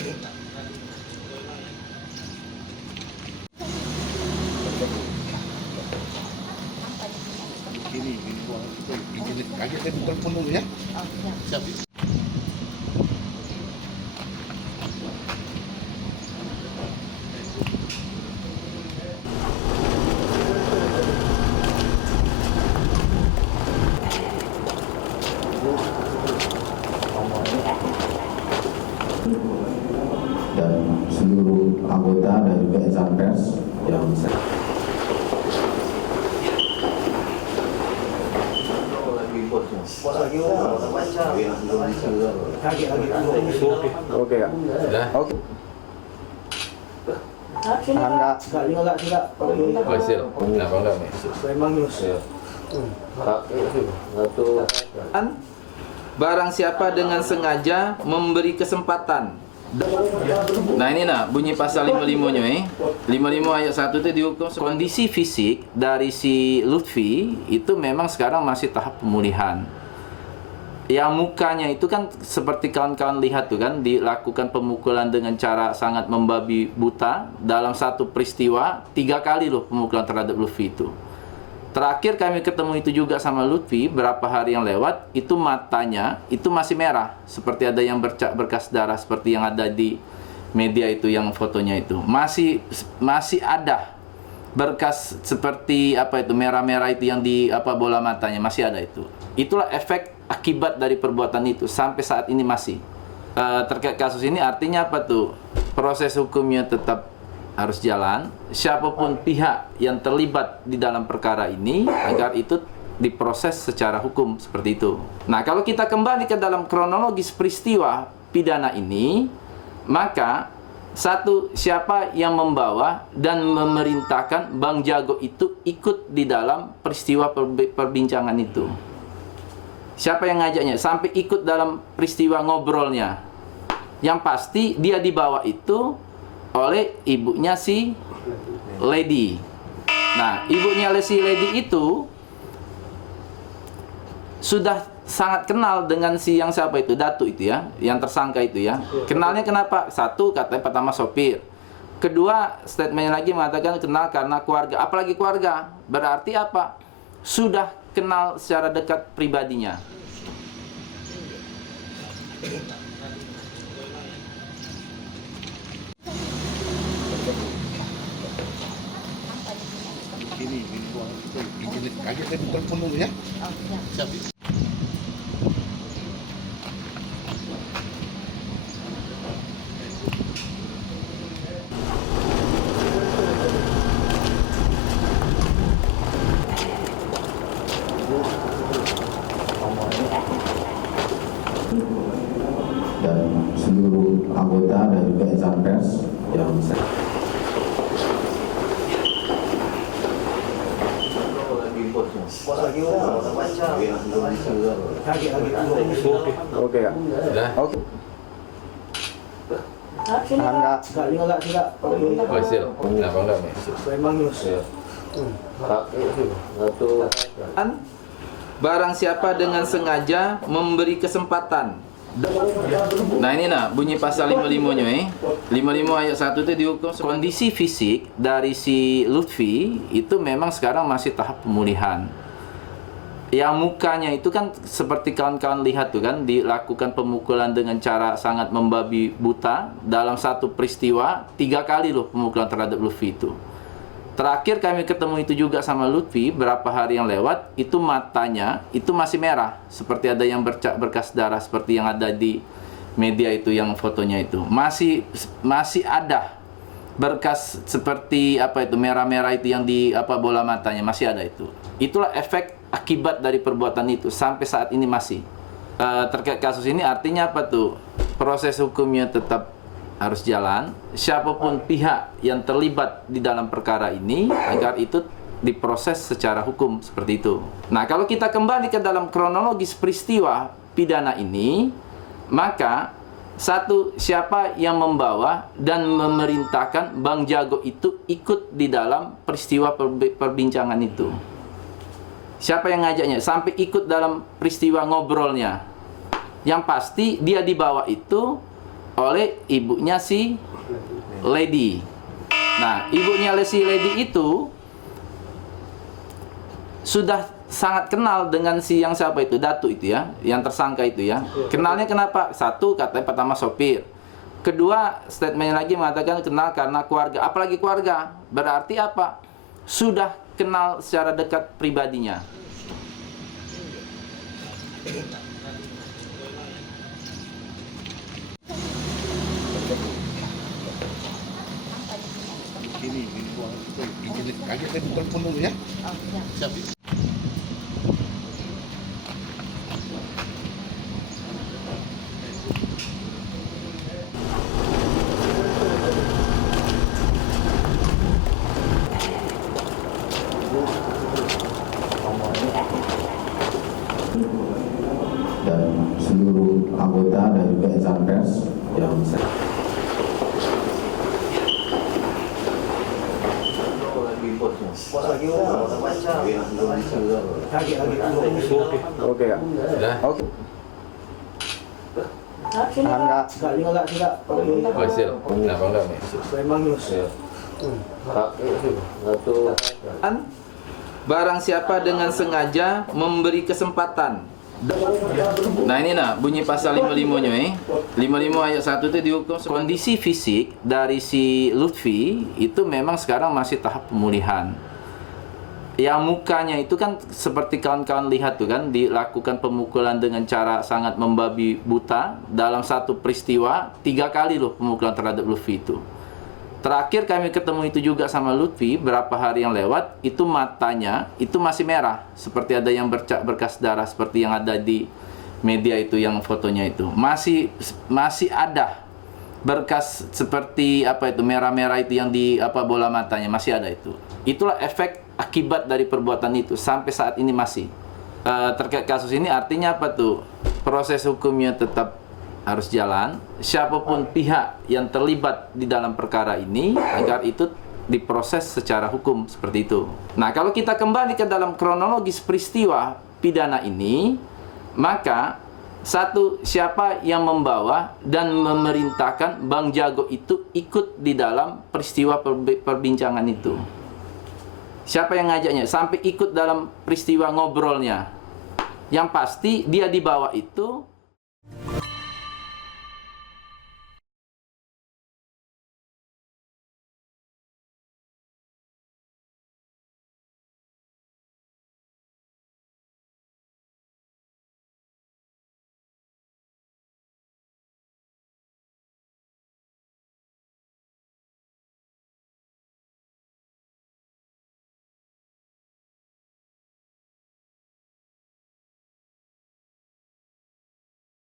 Ini buang itu. Ini kaget saya telepon dulu ya. Oh, ya. Siap. Dan seluruh anggota dan juga insan pers yang Oke ya. Oke. Barang siapa dengan sengaja memberi kesempatan. Nah ini bunyi pasal 55-nya 55 ayat 1 itu dihukum kondisi fisik dari si Lutfi itu memang sekarang masih tahap pemulihan. Yang mukanya itu kan seperti kawan-kawan lihat tuh kan, dilakukan pemukulan dengan cara sangat membabi buta. Dalam satu peristiwa 3 kali loh pemukulan terhadap Lutfi itu. Terakhir kami ketemu itu juga sama Lutfi berapa hari yang lewat, itu matanya itu masih merah, seperti ada yang berkas darah seperti yang ada di media itu, yang fotonya itu masih ada berkas seperti apa itu merah-merah itu yang di bola matanya masih ada itu. Itulah efek akibat dari perbuatan itu sampai saat ini masih. Terkait kasus ini artinya apa tuh? Proses hukumnya tetap harus jalan, siapapun pihak yang terlibat di dalam perkara ini agar itu diproses secara hukum seperti itu. Nah, kalau kita kembali ke dalam kronologis peristiwa pidana ini, maka satu, siapa yang membawa dan memerintahkan Bang Jago itu ikut di dalam peristiwa perbincangan itu? Siapa yang ngajaknya sampai ikut dalam peristiwa ngobrolnya? Yang pasti dia dibawa itu oleh ibunya si Lady. Nah, ibunya si Lady itu sudah sangat kenal dengan si yang siapa itu, Datu itu ya, yang tersangka itu ya. Kenalnya kenapa? Satu, katanya pertama sopir. Kedua, statementnya lagi mengatakan kenal karena keluarga. Apalagi keluarga, berarti apa? Sudah kenal secara dekat pribadinya. Ini buang itu. Ini kaget saya telepon dulu ya. Oh, ya. Siap. dan seluruh anggota dan juga insan pers yang Oke ya. Oke. Barang siapa dengan sengaja memberi kesempatan. Nah ini bunyi pasal 55-nya 55 ayat 1 itu dihukum kondisi fisik dari si Lutfi itu memang sekarang masih tahap pemulihan. Yang mukanya itu kan seperti kawan-kawan lihat tuh kan, dilakukan pemukulan dengan cara sangat membabi buta. Dalam satu peristiwa 3 kali loh pemukulan terhadap Lutfi itu. Terakhir kami ketemu itu juga sama Lutfi berapa hari yang lewat, itu matanya itu masih merah, seperti ada yang berkas darah seperti yang ada di media itu, yang fotonya itu masih ada berkas seperti apa itu merah-merah itu yang di bola matanya masih ada itu. Itulah efek akibat dari perbuatan itu sampai saat ini masih. Terkait kasus ini artinya apa tuh? Proses hukumnya tetap harus jalan, siapapun pihak yang terlibat di dalam perkara ini agar itu diproses secara hukum seperti itu. Nah, kalau kita kembali ke dalam kronologis peristiwa pidana ini, maka satu, siapa yang membawa dan memerintahkan Bang Jago itu ikut di dalam peristiwa perbincangan itu? Siapa yang ngajaknya sampai ikut dalam peristiwa ngobrolnya? Yang pasti dia dibawa itu oleh ibunya si Lady. Nah, ibunya si Lady itu sudah sangat kenal dengan si yang siapa itu, Datu itu ya, yang tersangka itu ya. Kenalnya kenapa? Satu, katanya pertama sopir. Kedua, statementnya lagi mengatakan kenal karena keluarga. Apalagi keluarga, berarti apa? Sudah kenal secara dekat pribadinya. Gini gua izin kaget saya telepon dulu ya. Siap. dan seluruh anggota dan juga insan pers yang Oke kak. Sudah? Oke. Enggak. Hasil. Kenapa enggak nih? Barang siapa dengan sengaja memberi kesempatan. Nah ini bunyi pasal 55-nya 55 ayat 1 itu dihukum kondisi fisik dari si Lutfi itu memang sekarang masih tahap pemulihan. Yang mukanya itu kan seperti kawan-kawan lihat tuh kan, dilakukan pemukulan dengan cara sangat membabi buta. Dalam satu peristiwa 3 kali loh pemukulan terhadap Lutfi itu. Terakhir kami ketemu itu juga sama Lutfi berapa hari yang lewat, itu matanya itu masih merah, seperti ada yang berkas darah seperti yang ada di media itu, yang fotonya itu masih ada berkas seperti apa itu merah-merah itu yang di bola matanya masih ada itu. Itulah efek akibat dari perbuatan itu sampai saat ini masih. Terkait kasus ini artinya apa tuh? Proses hukumnya tetap harus jalan, siapapun pihak yang terlibat di dalam perkara ini agar itu diproses secara hukum seperti itu. Nah, kalau kita kembali ke dalam kronologis peristiwa pidana ini, maka satu, siapa yang membawa dan memerintahkan Bang Jago itu ikut di dalam peristiwa perbincangan itu? Siapa yang ngajaknya sampai ikut dalam peristiwa ngobrolnya? Yang pasti dia dibawa itu